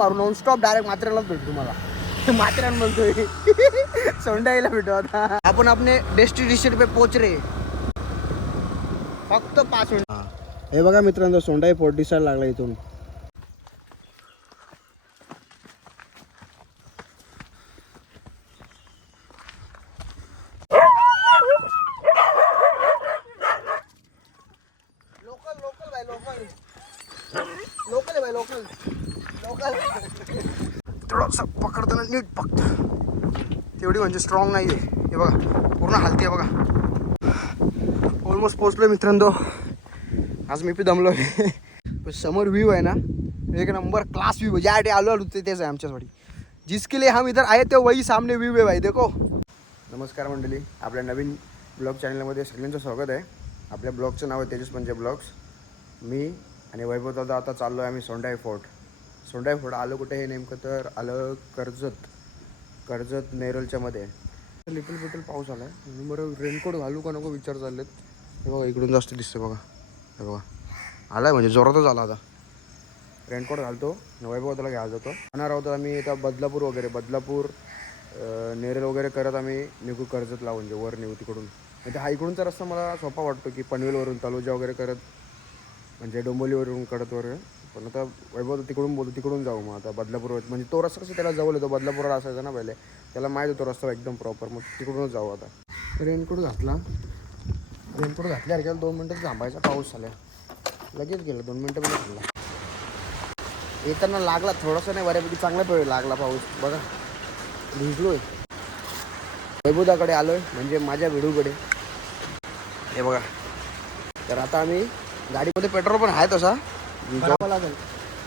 मारू. Non stop direct मात्र्यालाच भेटू तुम्हाला. मात्र्यान म्हणतोय सोंडाईला भेटू आता. आपण आपले डेस्टिनेशन पे पोच रे फक्त पाच मिनिट. हे. बघा मित्रांनो सोंडाई फोर्ट दिसायला लागला इथून लोकल लोकल भाई लोकल लोकल आहे भाई लोकल लोकल थोडंसं पकडताना नीट पकड तेवढी म्हणजे स्ट्रॉंग नाही आहे हे बघा पूर्ण हलते आहे बघा. ऑलमोस्ट आहे मित्रांनो. आज मी पण दमलो आहे समोर व्ह्यू आहे ना एक नंबर क्लास व्ह्यू ज्यासाठी आलो आलो ते तेच आहे आमच्यासाठी. जिसके लिए हम इधर आहे ते वही सामने व्ह्यू आहे भाई देखो. नमस्कार मंडळी आपल्या नवीन ब्लॉग चॅनलमध्ये सगळ्यांचं स्वागत आहे. आपल्या ब्लॉगचं नाव आहे तेजस पंजे ब्लॉग्स मी आणि वैभव दादा आता चाललो आहे आम्ही सोंडाई फोर्ट सोंडाई फोर्ट आलो कुठे हे नेमकं तर आलं कर्जत. कर्जत नेरलच्या मध्ये. लिटल बिटल पाऊस आला आहे बरं रेनकोट घालू का नको विचार चाललेत. हे बघा इकडून जास्त दिसतं बघा. हे बघा. आला आहे म्हणजे जोरातच आला आता. रेनकोट घालतो. आणि वैभव त्याला घ्यायला जातो. जाणार आहोत आम्ही आता बदलापूर वगैरे. बदलापूर नेरल वगैरे करत आम्ही निघू कर्जत लावून जे म्हणजे वर निघू तिकडून. म्हणजे हा इकडूनचा रस्ता मला सोपा वाटतो की पनवेलवरून तालुजा वगैरे करत म्हणजे डोंबोलीवरून कडत वगैरे पण आता वैभव तिकडून बोलतो तिकडून जाऊ मग आता बदलापूर म्हणजे तो रस्ता कसं त्याला जवळ येतो बदलापूरला असायचा ना पहिले. त्याला माहीत होतो रस्ता एकदम प्रॉपर मग तिकडूनच जाऊ आता. रेनकोट घातला. रेनकोट घातल्यावर दोन मिनटं थांबायचा पाऊस झाला. लगेच गेलं दोन मिनटं पण थांबला. येताना लागला थोडासा नाही बऱ्यापैकी चांगला पेळ लागला पाऊस. बघा भिजलोय. वैभवदाकडे आलोय म्हणजे माझ्या विडूकडे हे बघा. तर आता आम्ही गाडीमध्ये पेट्रोल पण आहे तसा. जावं लागेल.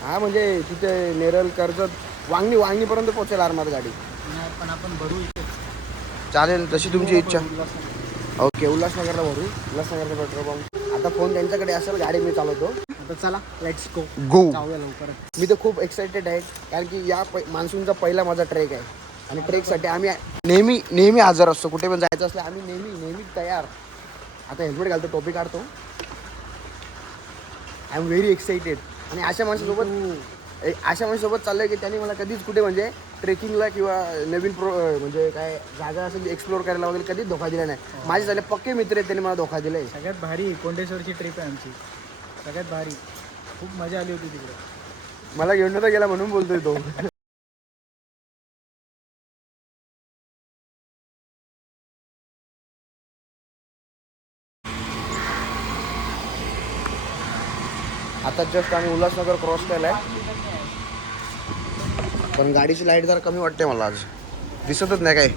हा म्हणजे तिथे नेरळ कर्जत वांगणी वांगणीपर्यंत पोहोचेल आरमार गाडी. पण आपण भरू इथे. चालेल तशी तुमची इच्छा. ओके उल्हासनगरला भरू. उल्हासनगरचा पेट्रोल पंप आता फोन त्यांच्याकडे असेल गाडी मी चालवतो. आता चला लेट्स गो गो जाऊया लवकरच. मी तर खूप एक्साइटेड आहे कारण की या प मान्सूनचा पहिला माझा ट्रेक आहे. आणि ट्रेकसाठी आम्ही नेहमी नेहमी हजर असतो. कुठे पण जायचं असलं आम्ही नेहमी नेहमी तयार. आता हेल्मेट घालतो टोपी काढतो. आय एम व्हेरी एक्साइटेड आणि अशा माणसासोबत अशा माणसासोबत चाललंय की त्यांनी मला कधीच कुठे म्हणजे ट्रेकिंगला किंवा नवीन प्रो म्हणजे काय जागा असेल एक्सप्लोर करायला वगैरे कधीच धोका दिला नाही. माझे झाले पक्के मित्र आहेत त्यांनी मला धोका दिलाय. सगळ्यात भारी कोंडेश्वरची ट्रिप आहे आमची. सगळ्यात भारी. खूप मजा आली होती तिकडे. मला घेऊन नव्हता गेला म्हणून बोलतोय तो. आता जस्ट आम्ही उल्हासनगर क्रॉस केलाय. पण गाडीची लाइट जरा कमी वाटते मला आज. दिसतच नाही काय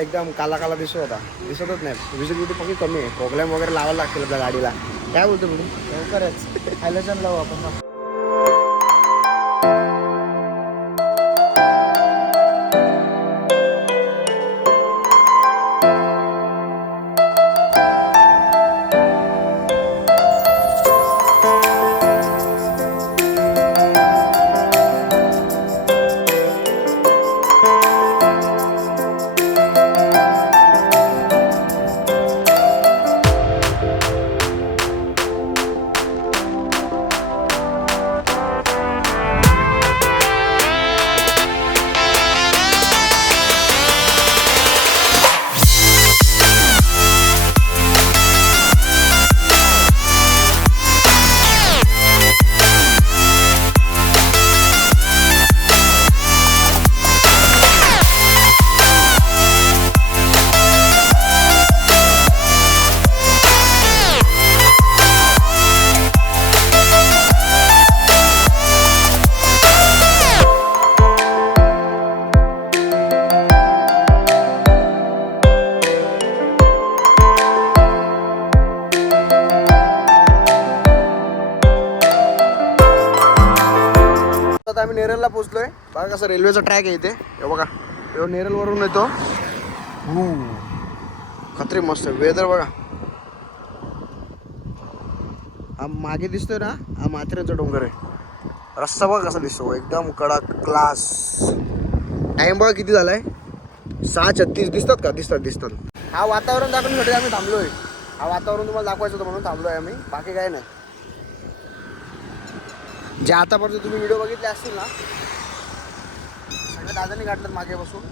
एकदम काला काला दिसत होता दिसतच नाही. विजिबिलिटी पक्की कमी आहे. प्रॉब्लेम वगैरे लावायला लागतील आपल्या गाडीला. काय बोलतो तुम्ही लवकरच. हॅलोजन लावू आपण. दिसतोय बघा कसं रेल्वेचा ट्रॅक आहे इथे. हे बघा. तो नेरलवरून येतो. हू. खत्री मस्त वेदर बघा. हा मागे दिसतोय ना? हा माथेरानचा डोंगर आहे. रस्ता बघा कसा दिसतो. एकदम कडक क्लास टाइम बघा किती झालाय? सहा छत्तीस. दिसतात का? दिसतात दिसतात. हा वातावरण दाखवण्यासाठी आम्ही थांबलोय. हा वातावरण तुम्हाला दाखवायचं होतं म्हणून थांबलोय आम्ही. बाकी काय नाही. जे आतापर्यंत तुम्ही व्हिडिओ बघितले असतील ना दादाने काढलं मागे बसून.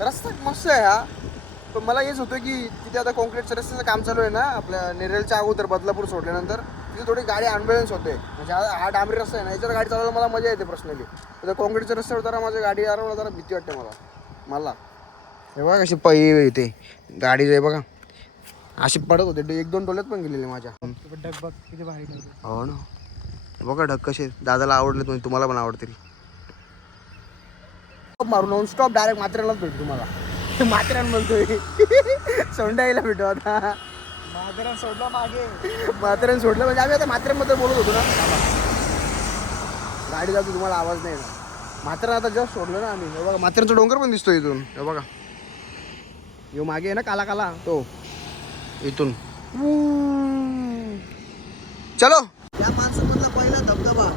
रस्ता मस्त आहे हा. पण मला हेच होतं की तिथे आता कॉन्क्रीटचं रस्त्याचं काम चालू आहे ना आपल्या नेरलच्या अगोदर बदलापूर सोडल्यानंतर तिथे थोडी गाडी अनबॅलन्स होते. म्हणजे हा हा डांबरी रस्ता आहे ना याच्यावर गाडी चालवायला मला मजा येते पर्सनली तर कॉन्क्रीटच्या रस्त्यावर जरा माझी गाडी चालवणं जरा भीती वाटते मला. मला. हे बघा कशी पै येते गाडी जे बघा. अशी पडत होते. एक दोन टोल्यात पण गेलेले माझ्या. डग बघ किती भारी हो ना. बघा ढग कसे. दादाला आवडले तुम्ही तुम्हाला पण आवडतील. मारू. नॉन स्टॉप डायरेक्ट मात्र्यालाच भेटू तुम्हाला. मात्र्यान म्हणतोय. सोंडाईला भेटू आता. मागरा सोडला मागे. मात्र्यान सोडलं म्हणजे आम्ही आता मात्र्यांबद्दल बोलत होतो ना. गाडी जातो तुम्हाला आवाज नाही ना मात्र आता जस्ट सोडलं ना आम्ही. हे बघा मात्र्यांचा डोंगर पण दिसतो इथून. हे बघा. यो मागे आहे ना काला काला. तो. इथून. चलो. या माणसामधला पहिला धबधबा.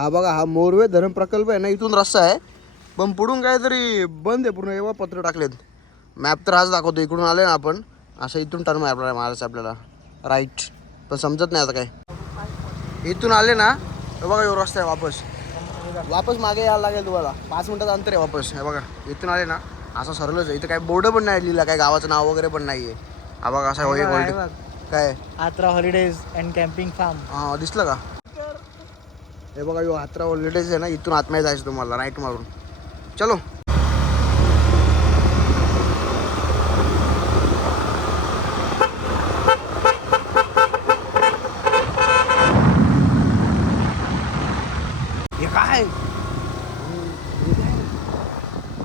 हा बघा हा मोरवे धरण प्रकल्प आहे ना इथून रस्ता आहे. पण पुढून काहीतरी बंद आहे पूर्ण एव्हा पत्र टाकलेत. मॅप तर आज दाखवतो इकडून आले ना आपण. असं इथून टर्न आपल्याला मारायचं आपल्याला. राईट पण समजत नाही आता काय. इथून आले ना हे बघा एवढा रस्ता आहे वापस. वापस मागे यायला लागेल तुम्हाला. पाच मिनिटाचं अंतर आहे वापस. हे बघा इथून आले ना असं सरळच आहे. इथं काही बोर्ड पण नाही लिहिला काय गावाचं नाव वगैरे पण नाही आहे हा बघा असा आहे. काय? Atra holidays and camping farm हा दिसलं का? हे बघा यो हात्रा ऑलरेडीच आहे ना इथून आतमध्ये जायचं तुम्हाला राईट मारून. चलो हे काय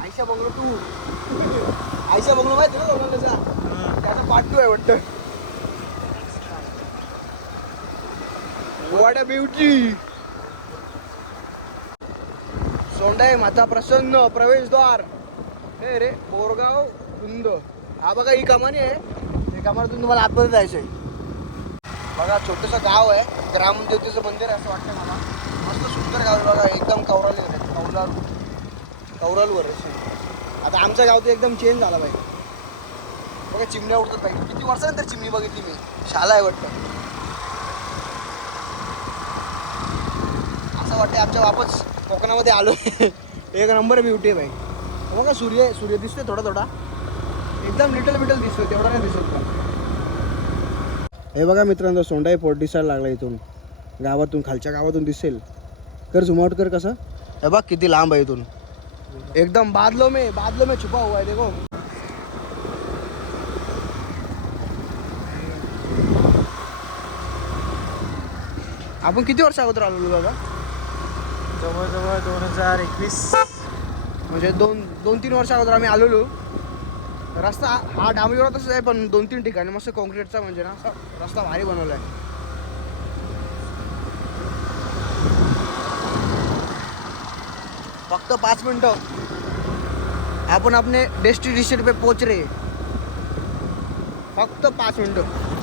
आयशा बंगलो तू आयशा बंगलो माहिती ना दोघांना त्याचा त्याचा पार्ट टू आहे वाटतं वॉट अ ब्युटी आता प्रसन्न प्रवेशद्वार हे रे बोरगाव कुंद. हा बघा ही कमानी आहे. ही कमानीतून तुम्हाला आतमध्ये जायचं आहे बघा छोटंसं गाव आहे. ग्रामदेवतेचं मंदिर आहे असं वाटतं मला. मस्त सुंदर गाव आहे बघा एकदम कौराली कौलाल कौरालवर आहे. आता आमचं गाव ते एकदम चेंज झाला पाहिजे बघा चिमण्या उडतात पाहिजे किती वर्षानंतर चिमणी बघितली मी. शाला आहे वाटतं. असं वाटतं आमच्या वापस कोकणामध्ये आलो. एक नंबर ब्युटी आहे भाई. बघा सूर्य सूर्य दिसतोय थोडा थोडा. एकदम लिटल बिटल दिसतोय तेवढा नाही दिसत का हे बघा मित्रांनो सोंडाई पोट दिसायला लागला इथून. गावातून खालच्या गावातून दिसेल. कर झुमावट कर कसं? हे बघ किती लांब आहे इथून. एकदम बादलो मे बादलो मे छुपा हुआ है देखो. आपण किती वर्ष अगोदर आलो बाबा जवळजवळ दोन हजार एकवीस. म्हणजे दोन दोन तीन वर्ष अगोदर आम्ही आलेलो. रस्ता हा डांबरीवर तसंच आहे पण दोन तीन ठिकाणी. मस्त कॉन्क्रीटचा म्हणजे ना असा रस्ता भारी बनवला आहे फक्त पाच मिनटं. आपण आपले डेस्टिनेशन पे पोच रे फक्त पाच मिनटं.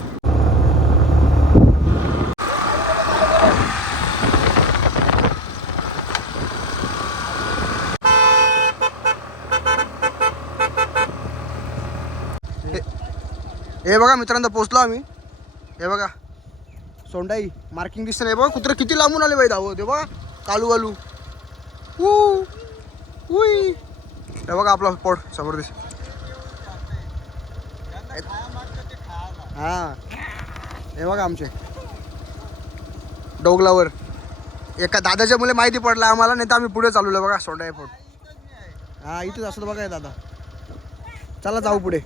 हे बघा मित्रांनो पोचलो आम्ही. हे बघा. सोंडाई मार्किंग दिसतं नाही बघा कुत्र किती लांबून आले बाई धावत दे बघा कालू कालू ऊ उई. हे बघा आपला पोट समोर दिस हां. हे बघा आमचे. डोगलावर. एका दादाच्या मुले माहिती पडला आम्हाला नाही तर आम्ही पुढे चालवलं बघा सोंडाई पोट हां इथेच असतो बघा दादा. चला जाऊ पुढे.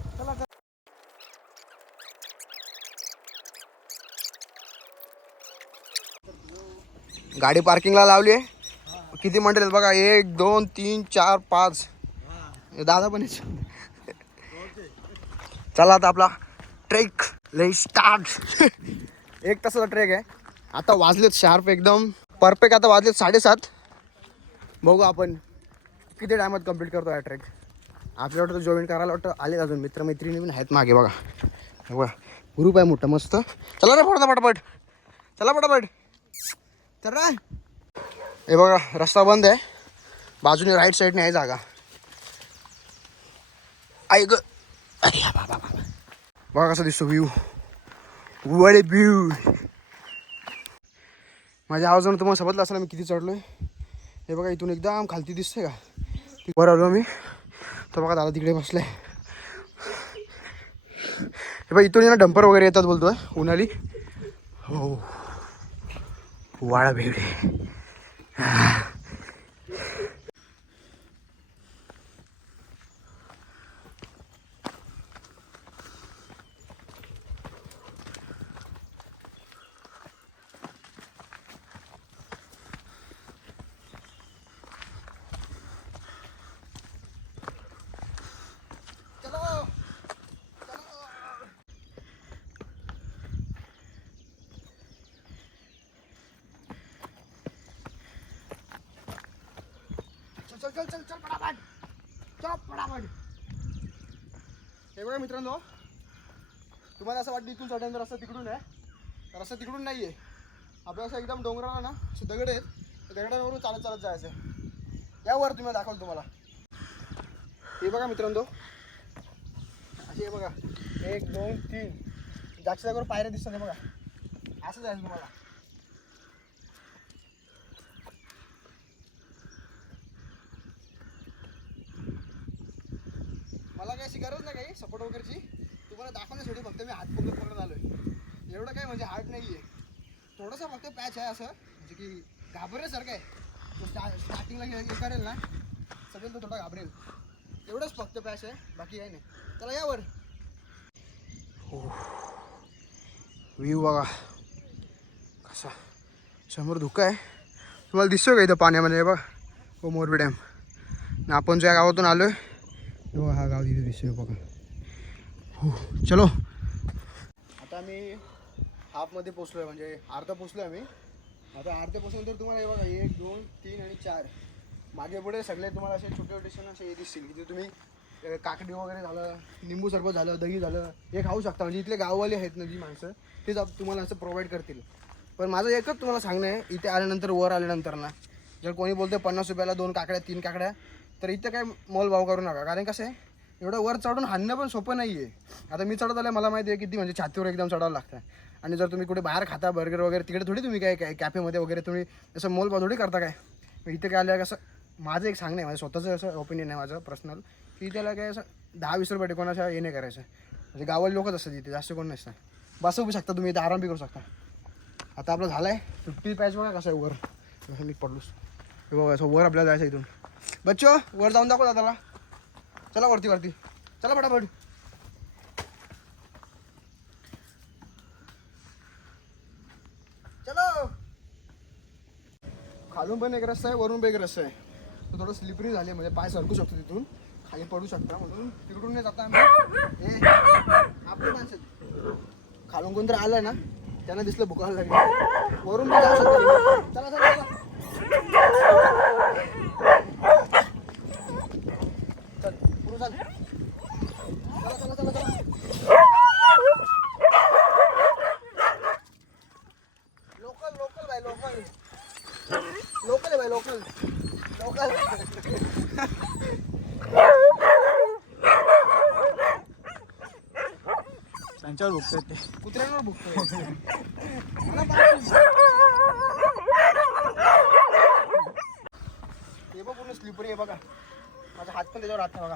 गाडी पार्किंगला लावली आहे. किती मंडळी आहेत बघा एक दोन तीन चार पाच. दादा पण चला आता आपला ट्रेक. लई स्टार्ट एक तासाचा ट्रेक आहे. आता वाजलेत शार्प एकदम. परफेक्ट आता वाजलेत साडेसात. बघू आपण किती टायमात कंप्लीट करतो हा ट्रेक. आपल्या वाटतं जॉईन करायला वाटतं. आले अजून मित्रमैत्रिणी पण आहेत मागे बघा. बघा ग्रुप आहे मोठा मस्त. चला रे पडता पटापट. चला तर चला हे बघा रस्ता बंद आहे. बाजूने राईट साईडने आहे जागा. ऐक अरे बाबा बाबा. बघा कसा दिसतो व्ह्यू वडे व्ह्यू माझ्या आवाजानं तुम्हाला समजलं असेल मी किती चढलोय? हे बघा इथून एकदम खालती दिसते का? वर आलो मी तो बघा दादा तिकडे बसलाय. हे बघा इथून ना डंपर वगैरे येतात बोलतोय उन्हाळी. हो. वाळा भेडे चल चल चल चल पटापट. चल पटापट. हे बघा मित्रांनो तुम्हाला असं वाटतं इथून चढ्यांचा रस्ता तिकडून आहे. रस्ता तिकडून नाही आहे आपल्या असं एकदम डोंगराला ना असे दगड आहेत. दगडांवरून दगडावरून चालत चालत जायचं यावर तुम्ही दाखवलं तुम्हाला. हे बघा मित्रांनो. असे हे बघा. एक दोन तीन. जागच्या जागेवर पायऱ्या दिसतात बघा. असं जायचं तुम्हाला मला काही अशी सपोर्ट वगैरेची तुम्हाला दाखवण्यासाठी फक्त मी हात पकडत आलो आहे एवढं काय म्हणजे हार्ड नाही आहे थोडंसं फक्त पॅच आहे असं म्हणजे की घाबरण्यासारखं आहे. तो स्टा स्टार्टिंगला हे करेल ना सगळं तो थोडा घाबरेल. एवढंच फक्त पॅच आहे बाकी काही नाही. चला यावर. हो व्ह्यू बघा. कसा समोर धुका आहे. तुम्हाला दिसतोय का इथं पाण्यामध्ये? बघा हो मोरबी डॅम. ना आपण ज्या गावातून आलो आहे बघा हा गाव तिथे दिसतोय बघा. हो चलो. आता मी हाफमध्ये पोचलो आहे म्हणजे अर्धा पोचलो आहे मी आता अर्ध्या पोचल्यानंतर तुम्हाला हे बघा एक दोन तीन आणि चार. मागे पुढे सगळे तुम्हाला असे छोटे छोटे सण असे हे दिसतील की तुम्ही काकडी वगैरे झालं निंबू सरबत झालं दही झालं हे खाऊ शकता. म्हणजे इथले गाववाले आहेत ना जी माणसं तेच तुम्हाला असं प्रोव्हाइड करतील. पण माझं एकच तुम्हाला सांगणं आहे इथे आल्यानंतर वर आल्यानंतर ना जर कोणी बोलतं पन्नास रुपयाला दोन काकड्या तीन काकड्या तर इथं काय मोलभाव करू नका. कारण कसं आहे एवढं वर चढून हाणणं पण सोपं नाही आहे आता मी चढत आलं मला माहिती आहे किती म्हणजे छातीवर एकदम चढावं लागतं आणि जर तुम्ही कुठे बाहेर खाता बर्गर वगैरे तिकडे थोडी तुम्ही काय काय कॅफेमध्ये वगैरे तुम्ही असं मोलभाव थोडी करता काय? मग इथे काय आलं कसं माझं एक सांगणं आहे माझं स्वतःचं असं ओपिनियन आहे माझं पर्सनल की त्याला काय असं दहा वीस रुपये कोणाचं हे नाही करायचं. म्हणजे गावाला लोकच असतात इथे जास्त कोण नसतं. बसू शकता तुम्ही इथे आराम बी करू शकता. आता आपलं झालं आहे फिफ्टी पॅच बघा कसं आहे वर. मी पडलोस बघा असं वर आपल्याला जायचं इथून. बच्चो वर जाऊन दाखव दादाला. चला वरती वरती. चला फटाफट. चलो. खालून पण एक रस्ता आहे वरून पण एक रस्ता आहे. तो थोडं स्लिपरी झाले म्हणजे पाय सरकू शकतो तिथून. खाली पडू शकता म्हणून. तिकडून नाही जाता आम्ही. आपली माणसं. खालून कोणतरी आलं ना त्यांना दिसलं भुकायला लागलं. वरून पण जाऊ शकतो. चला चला चला चल पुढं चल चला चला चला चला लोकल लोकल भाई लोकल लोकल आहे भाई लोकल लोकल त्यांच्यावर बघतात ते. कुत्र्यांवर भुकतोय. हे बघ पूर्ण स्लिपरी आहे बघा. माझा हात पण त्याच्यावर नाही बघा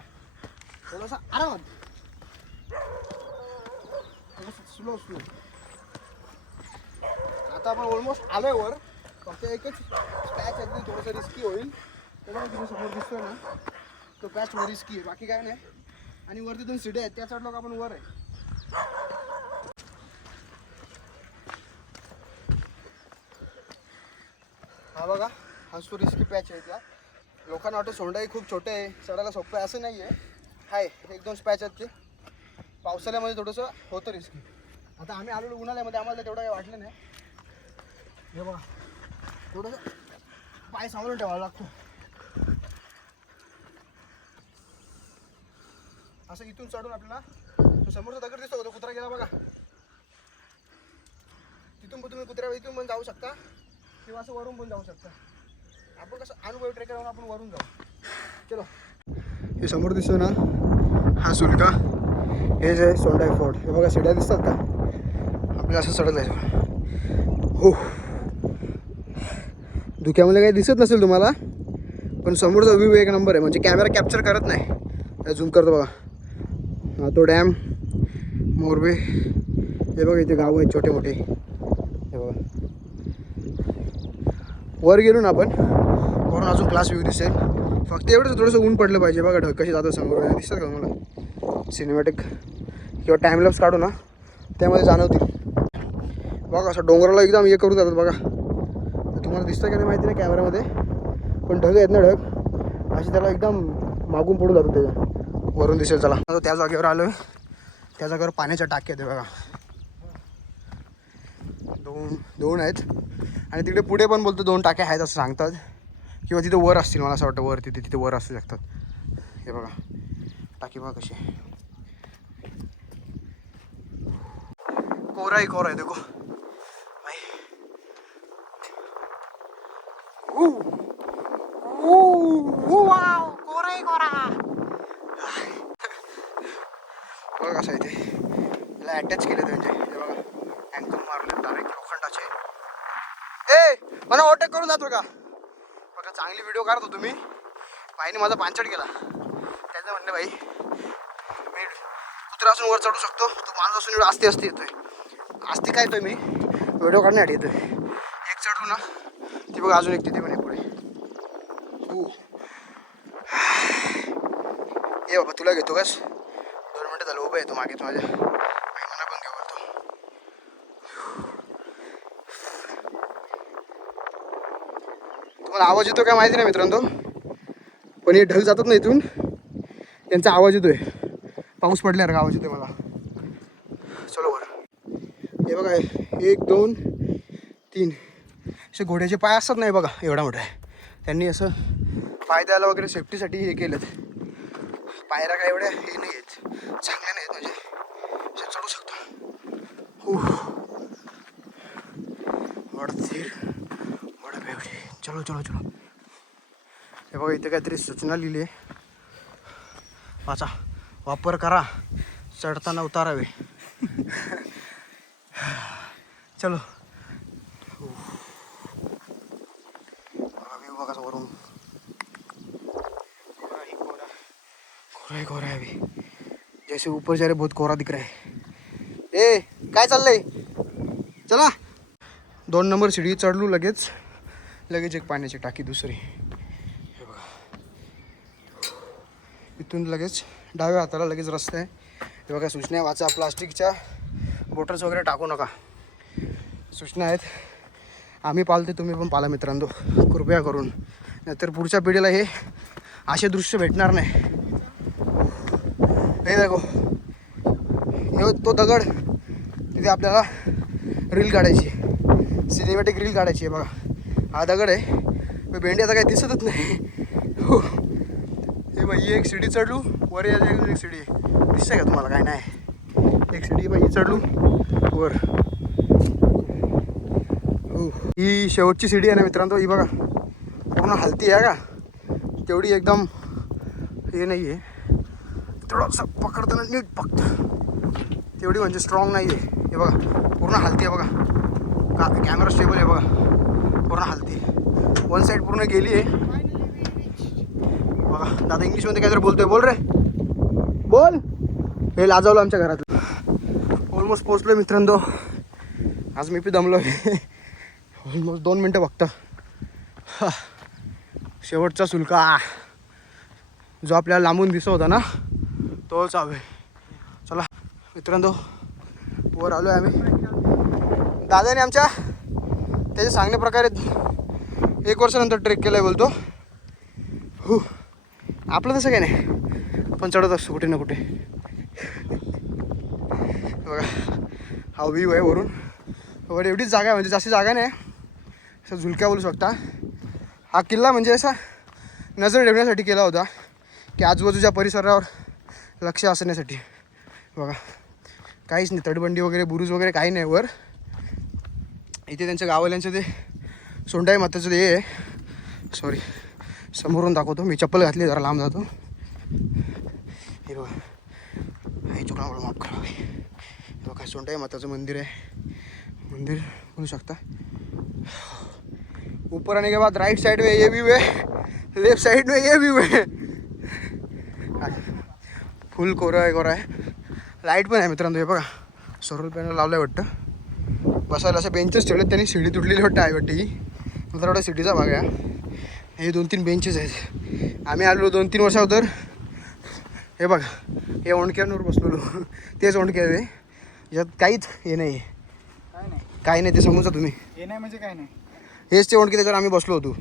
थोडासा आरामात स्लो स्लो आता आपण ऑलमोस्ट आलोय वर फक्त एकच पॅच अगदी थोडंसं रिस्की होईल. तेव्हा तुम्ही समोर दिसतोय ना तो पॅच वर रिस्की आहे. बाकी काय नाही. आणि वरती दोन सिडे आहेत. त्या चढलो का आपण वर आहे. हा बघा हा तो रिस्की पॅच आहे त्या. लोकांना वाटतं सोंडाही खूप छोटे आहे. चढायला सोपं आहे. असं नाही आहे हाय एक दोन पॅच आहेत ते. पावसाळ्यामध्ये थोडंसं होतं रिस्की आता आम्ही आलेलो उन्हाळ्यामध्ये आम्हाला तेवढं काही वाटलं नाही. हे बघा. थोडंसं पाय सांभाळून ठेवावा लागतो. असं इथून चढून आपल्याला तो समोरचा दगड दिसतो तो कुत्रा गेला बघा. तिथून पण तुम्ही कुत्र्या इथून पण जाऊ शकता. किंवा असं वरून पण जाऊ शकता. आपण कसं अनुभव ट्रेकर आपण वरून जाऊ. चलो. हे समोर दिसतो ना हा सुलका. हे जे सोंडाय फोर्ट. हे बघा शिड्या दिसतात का? आपल्याला असं चढत जायचं. हो. धुक्यामध्ये काही दिसत नसेल तुम्हाला पण समोरचा व्ह्यू एक नंबर आहे. म्हणजे कॅमेरा कॅप्चर करत नाही. झूम करतो बघा. हा तो डॅम मोरबे हे बघा इथे गाव आहेत छोटे मोठे हे बघा. वर गेलो ना आपण वरून अजून क्लास व्ह्यू दिसेल. फक्त एवढंच थोडंसं ऊन पडलं पाहिजे बघा ढग कशी जातं समोर दिसतं का तुम्हाला? सिनेमॅटिक किंवा टाईमलॅप्स काढू ना त्यामध्ये जाणवतील. बघा असं डोंगराला एकदम हे करून जातात बघा. तुम्हाला दिसतं का नाही माहिती नाही कॅमेऱ्यामध्ये पण ढग आहेत ना ढग. असे त्याला एकदम मागून पडून जातो त्याच्या वरून दिसेल चला आता त्या जागेवर आलो त्या जागेवर पाण्याच्या टाक्या आहेत बघा. दोन दोन आहेत. आणि तिकडे पुढे पण बोलतो दोन टाक्या आहेत असं सांगतात. किंवा तिथे वर असतील मला असं वाटतं वर तिथे तिथे वर असू शकतात. हे बघा. टाकी बघा कशी कोरा आहे कोरा आहे देखो. ऊ ऊ ऊ वाव कोरा कोरा बघा कसं आहे ते याला अटॅच केले म्हणजे. हे बघा. अँकल मारले डायरेक्ट लोखंडाचे. ए मला ओटेक करून जातो का बघा चांगली व्हिडिओ काढतो तुम्ही भाईने माझा पांचट केला. त्याचं म्हणणं भाई मी कुत्रा असून वर चढू शकतो. तू माणूस असून एवढं असते असते येतोय. असते काय येतोय मी? व्हिडिओ काढण्यासाठी येतोय. ती बघा अजून एक तिथे पण आहे पुढे ये बाबा तुला घेतो कस दोन मिनटं झालं उभं येतो मागे माझ्या. मला पण घेऊ तुम्हाला आवाज येतो काय माहिती नाही मित्रांनो? पण हे ढग जातात ना इथून. त्यांचा आवाज येतोय. पाऊस पडल्यावर आवाज येतोय मला. चलो वर हे बघा एक दोन तीन. असे घोड्याचे पाय असतात नाही बघा एवढा मोठा आहे. त्यांनी असं पाय द्यायला वगैरे सेफ्टीसाठी हे केलं पायऱ्या काय एवढ्या हे नाही आहेत. चांगल्या नाहीत म्हणजे. अशा चढू शकतो. हो वडतीर वडपेवडे चलो चलो चलो. हे बघा इथे काहीतरी सूचना लिहिली आहे. वाचा. वापर करा. चढताना उतारावे. चलो अभी बघा असं वरून कोहरा ही कोहरा कोहरा कोहरा है अभी जैसे ऊपर जा रहे बहुत कोहरा दिख रहा है। ए काय चाललंय? चला. दोन नंबर शिडी चढलो लगेच. लगेच एक पाण्याची टाकी दुसरी. हे बघा. इथून लगेच डाव्या हाताला लगेच रस्ता आहे. हे बघा सूचना वाचा प्लास्टिकच्या. बॉटल्स वगैरे टाकू नका. सूचना आहेत. आम्ही पालते तुम्ही पण पाला मित्रांनो. कृपया करून. नाहीतर पुढच्या पिढीला हे असे दृश्य भेटणार नाही. हे देखो हे तो दगड तिथे आपल्याला रील काढायची सिनेमॅटिक रील काढायची आहे बघा. हा दगड आहे. भेंडी आता काही दिसतच नाही. हो. हे बाई एक सिडी चढलू वर यायला एक सिडी आहे. दिसतंय का तुम्हाला? काय नाही. एक सिडी बाई चढलू वर. हो. ही शेवटची सिडी आहे ना मित्रांनो ही बघा. पूर्ण हलती आहे का? तेवढी एकदम हे नाही आहे थोडंसं पकडताना नीट पकतं तेवढी म्हणजे स्ट्रॉंग नाही आहे हे बघा पूर्ण हलती आहे बघा. का कॅमेरा स्टेबल आहे बघा. पूर्ण हलती. वन साईड पूर्ण गेली आहे बघा दादा इंग्लिशमध्ये काहीतरी बोलतोय. बोल रे. बोल. हे लाजवलं आमच्या घरातलं. ऑलमोस्ट पोचलो मित्रांनो. आज मी पण दमलो आहे ऑलमोस्ट दोन मिनटं बघता हा. शेवटचा सुलका. जो आपल्याला लांबून दिसत होता ना. तोच हवे चला मित्रांनो वर आलो आहे आम्ही. दादाने आमच्या त्याच्या सांगण्याप्रकारे एक वर्षानंतर ट्रेक केलं आहे बोलतो. हो आपलं तसं काही नाही. पण चढत असतो कुठे ना कुठे. बघा हा व्ह्यू आहे वरून. वर एवढीच जागा आहे म्हणजे जास्त जागा नाही. असं झुलक्या बोलू शकता. हा किल्ला म्हणजे असा नजर ठेवण्यासाठी केला होता की आजूबाजूच्या परिसरावर लक्ष असण्यासाठी. बघा. काहीच नाही. तटबंडी वगैरे बुरुज वगैरे काही नाही वर. इथे त्यांच्या गावाल्यांचं ते सोंडाई माताचं ते आहे सॉरी समोरून दाखवतो. मी चप्पल घातली जरा लांब जातो. हे बघा. हे चुकला मला माफ करा. हे बघा सोंडाई माताचं मंदिर आहे. मंदिर बघू शकता. ऊपर आने के बाद राइट साइड में ये व्यू है. लेफ्ट साइड में ये व्यू है. फुल कोरा आहे कोरा आहे. लाइट पण आहे मित्रांनो हे बघा. सोलर पॅनल लावलं आहे वाटतं. बसायला असे बेंचेस ठेवलेत त्यांनी. शिडी तुटलेली वाटतं आहे वाटतं ही. मला वाटतं सिटीचा भाग आहे. हे दोन तीन बेंचेस आहेत. आम्ही आलो दोन तीन वर्षावर हे बघा. हे ओंडक्यांवर बसलेलो. तेच ओंडके आहे. यात काहीच हे नाही काय नाही. काही नाही ते समजा तुम्ही. हे नाही म्हणजे काय नाही. हेच ते ओंडके त्याच्यावर आम्ही बसलो होतो.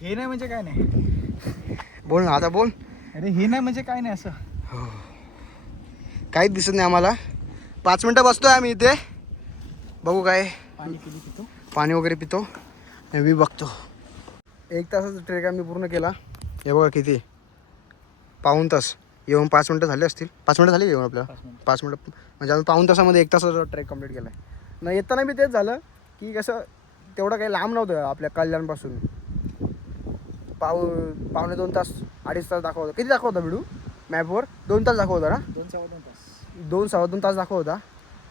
हे नाही म्हणजे काय नाही. बोल ना आता बोल. अरे हे नाही म्हणजे काय नाही असं. काहीच दिसत नाही आम्हाला. पाच मिनटं बसतोय आम्ही इथे. बघू काय पाणी पितो. पाणी वगैरे पितो. मी बघतो. एक तासाचा ट्रेक आम्ही पूर्ण केला. हे बघा किती. पाऊण तास. येऊन पाच मिनटं झाले असतील. पाच मिनटं झाली येऊन आपल्याला. पाच मिनिट. म्हणजे आम्ही पाऊण तासामध्ये एक तासाचा ट्रेक कंप्लीट केला आहे नाही येताना बी तेच झालं की कसं तेवढं काही लांब नव्हतं आपल्या कल्याणपासून. पाऊ पावणे दोन तास अडीच तास दाखवतं. किती दाखवता बिडू मॅपवर दोन तास दाखवता ना दोन सव्वा दोन तास. दोन सव्वा दोन तास दाखवता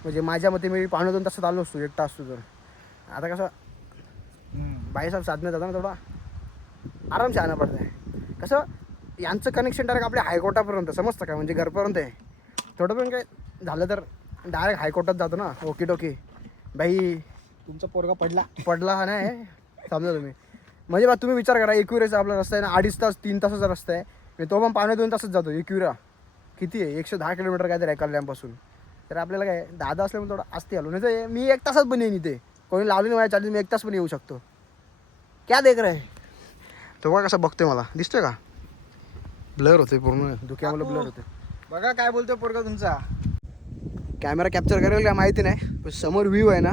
म्हणजे माझ्या मते मी पावणे दोन तासात आलो असतो एकटा असतो तर. आता कसं? बाईसाहेब साधण्यात जाता ना थोडा आराम शहाणा पडत आहे कसं? यांचं कनेक्शन डायरेक्ट आपल्या हायकोर्टापर्यंत समजतं का? म्हणजे घरपर्यंत आहे. थोडं पण काय झालं तर डायरेक्ट हायकोर्टात जातो ना. ओके टोके बाई. तुमचा पोरगा पडला. पडला हा नाही. समजा तुम्ही. म्हणजे बा तुम्ही विचार करा एकविरेचा आपला रस्ता आहे ना अडीच तास तीन तासाचा रस्ता आहे. तो पण पावणे दोन तासच जातो एकविरा. किती आहे? एकशे दहा किलोमीटर काहीतरी आहे कल्याणपासून. तर आपल्याला काय दादा असल्यामुळे थोडं असते आलो. नाही तर मी एक तासात पण येईन इथे. कोणी लावली नाही माझ्या चार्जेस मी एक तास पण येऊ शकतो. क्या देख रहे तो बघा कसं बघतोय मला. दिसतोय का? ब्लर होते पूर्ण. धुक्यामुळे ब्लर होते बघा काय बोलतोय पोरगा तुमचा. कॅमेरा कॅप्चर करेल का माहिती नाही. पण समोर व्ह्यू आहे ना.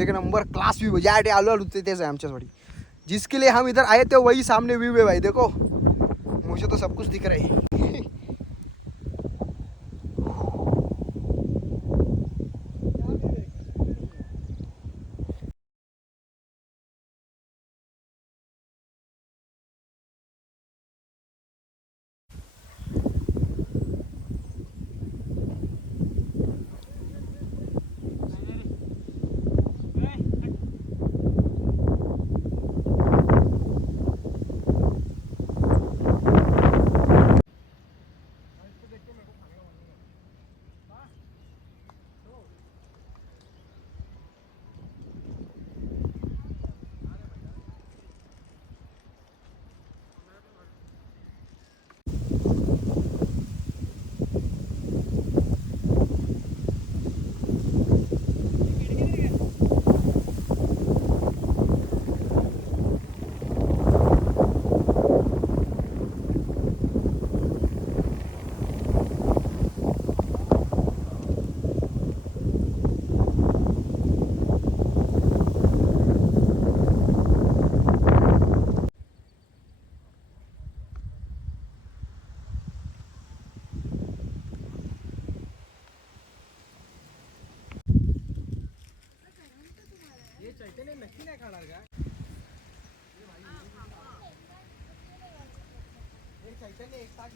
एक नंबर क्लास व्यू ज्यासाठी आलो आलो ते तेच आहे आमच्यासाठी. जिसके लिए हम इधर आए थे वही सामने व्यू है भाई देखो. मुझे तो सब कुछ दिख रहा है।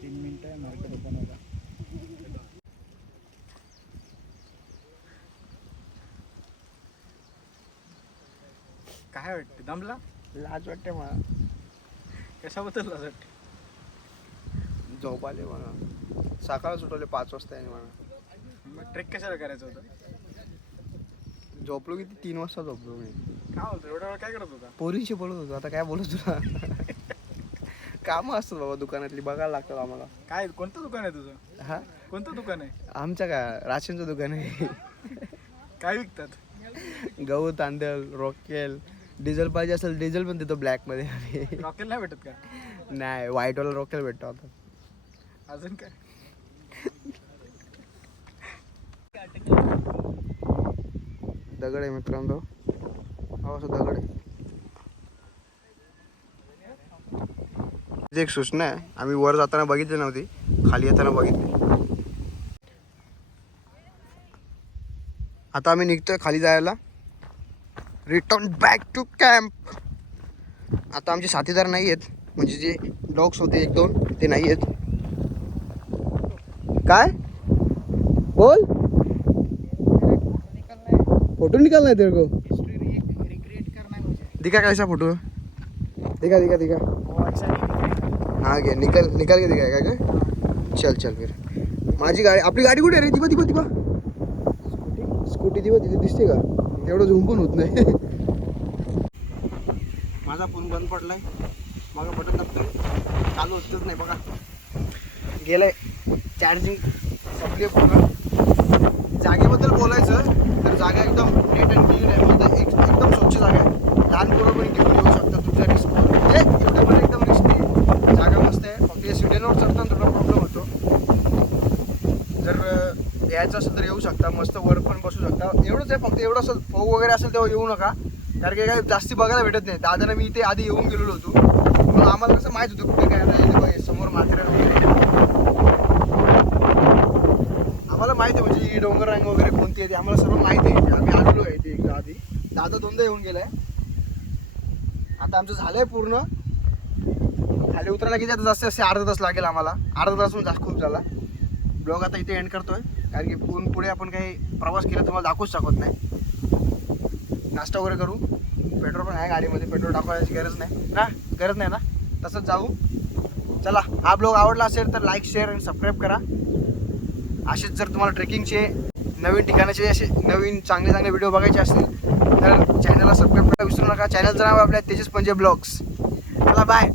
तीन मिनटं मार्केट ओपन होता काय वाटतं? दमला? लाज वाटते मला. कशाबद्दल लाज वाटते? झोप आले मला सकाळ सुटवले पाच वाजता आहे मला मग ट्रेक कशाला करायचं होतं? झोपलो किती तीन वाजता झोपलो मी. काय बोलतो? एवढा वेळ काय करत होता? पोरींशी बोलत होतो. आता काय बोलत तुला? कामं असतात बाबा दुकानातली बघायला लागतात आम्हाला. काय कोणतं दुकान आहे तुझं? हा? कोणतं दुकान आहे? आमच्या काय राशनचं दुकान आहे. काय विकतात? गहू तांदळ रॉकेल डिझेल पाहिजे असेल डिझेल पण देतो ब्लॅकमध्ये आम्ही. रॉकेल नाही भेटत का? नाही व्हाईटवाला रॉकेल भेटतो आता अजून काय? दगड आहे मित्रांनो. हा असं दगड आहे. एक सूचना आहे आम्ही वर जाताना बघितली नव्हती खाली येताना बघितली. आता आम्ही निघतोय खाली जायला. रिटर्न बॅक टू कॅम्प आता आमचे साथीदार नाही आहेत म्हणजे जे डॉग्स होते एक दोन, ते नाही आहेत काय? बोल. फ़ोटो निकालना है तेरे को. दिखा कैसा फ़ोटो दिखा दिखा दिखा. हाँ क्या निकल निकल के दिखाएगा, क्या? चल चल फिर. माझी गाडी, आपली गाडी कुठे रे? दिवा दिवा दिवा स्कूटी दिवा तिथे दिसते का? तेवढं झूम पण होत नाही. माझा फोन बंद पडलाय. बघा बटन दाबतोय. चालू होतच नाही बघा. गेलंय. चार्जिंग संपली आहे पूर्ण. जागेबद्दल बोलायचं तर जागा एकदम नीट अँड क्लीन आहे. म्हणजे एक एकदम स्वच्छ जागा आहे. लहान पोरं पण घेऊन येऊ शकतात तुमच्या रिस्क म्हणजे एवढं पण एकदम रिस्क जागा मस्त आहे. फक्त या सिडेनवर चढताना थोडा प्रॉब्लेम होतो जर अं, यायचं असेल तर येऊ शकता मस्त वर पण बसू शकता. एवढंच आहे फक्त एवढं असं फोग वगैरे असेल तेव्हा येऊ नका. कारण की काय जास्ती बघायला भेटत नाही. दादानं मी इथे आधी येऊन गेलेलो होतो. पण आम्हाला कसं माहीत होतं कुठे काय आता समोर माथेरा वगैरे आम्हाला माहिती आहे म्हणजे ही डोंगर रांग वगैरे कोणती आहे ते आम्हाला सर्व माहिती आहे. आम्ही आलेलो आहे ते एकदा आधी. दादा दोनदा येऊन गेलाय. आता आमचं झालंय पूर्ण. खाली उतरायला किती आता जास्त जास्त अर्धा तास लागेल आम्हाला. अर्धा तास पण जास्त खूप झाला. ब्लॉग आता इथे एंड करतोय. कारण की पूर्ण पुढे आपण काही प्रवास केला तुम्हाला दाखवूच शकत नाही. नाश्ता वगैरे करू. पेट्रोल पण आहे गाडीमध्ये. पेट्रोल टाकवायची गरज नाही. ना? गरज नाही ना? तसंच जाऊ. चला हा ब्लॉग आवडला असेल तर लाईक शेअर आणि सबस्क्राईब करा. असेच जर तुम्हाला ट्रेकिंगचे नवीन ठिकाणाचे असे नवीन चांगले चांगले व्हिडिओ बघायचे असतील तर चॅनलला सबस्क्राईब करा. विसरू नका. चॅनलचं नाव आपल्या तेजस पंजे ब्लॉग्स. चला बाय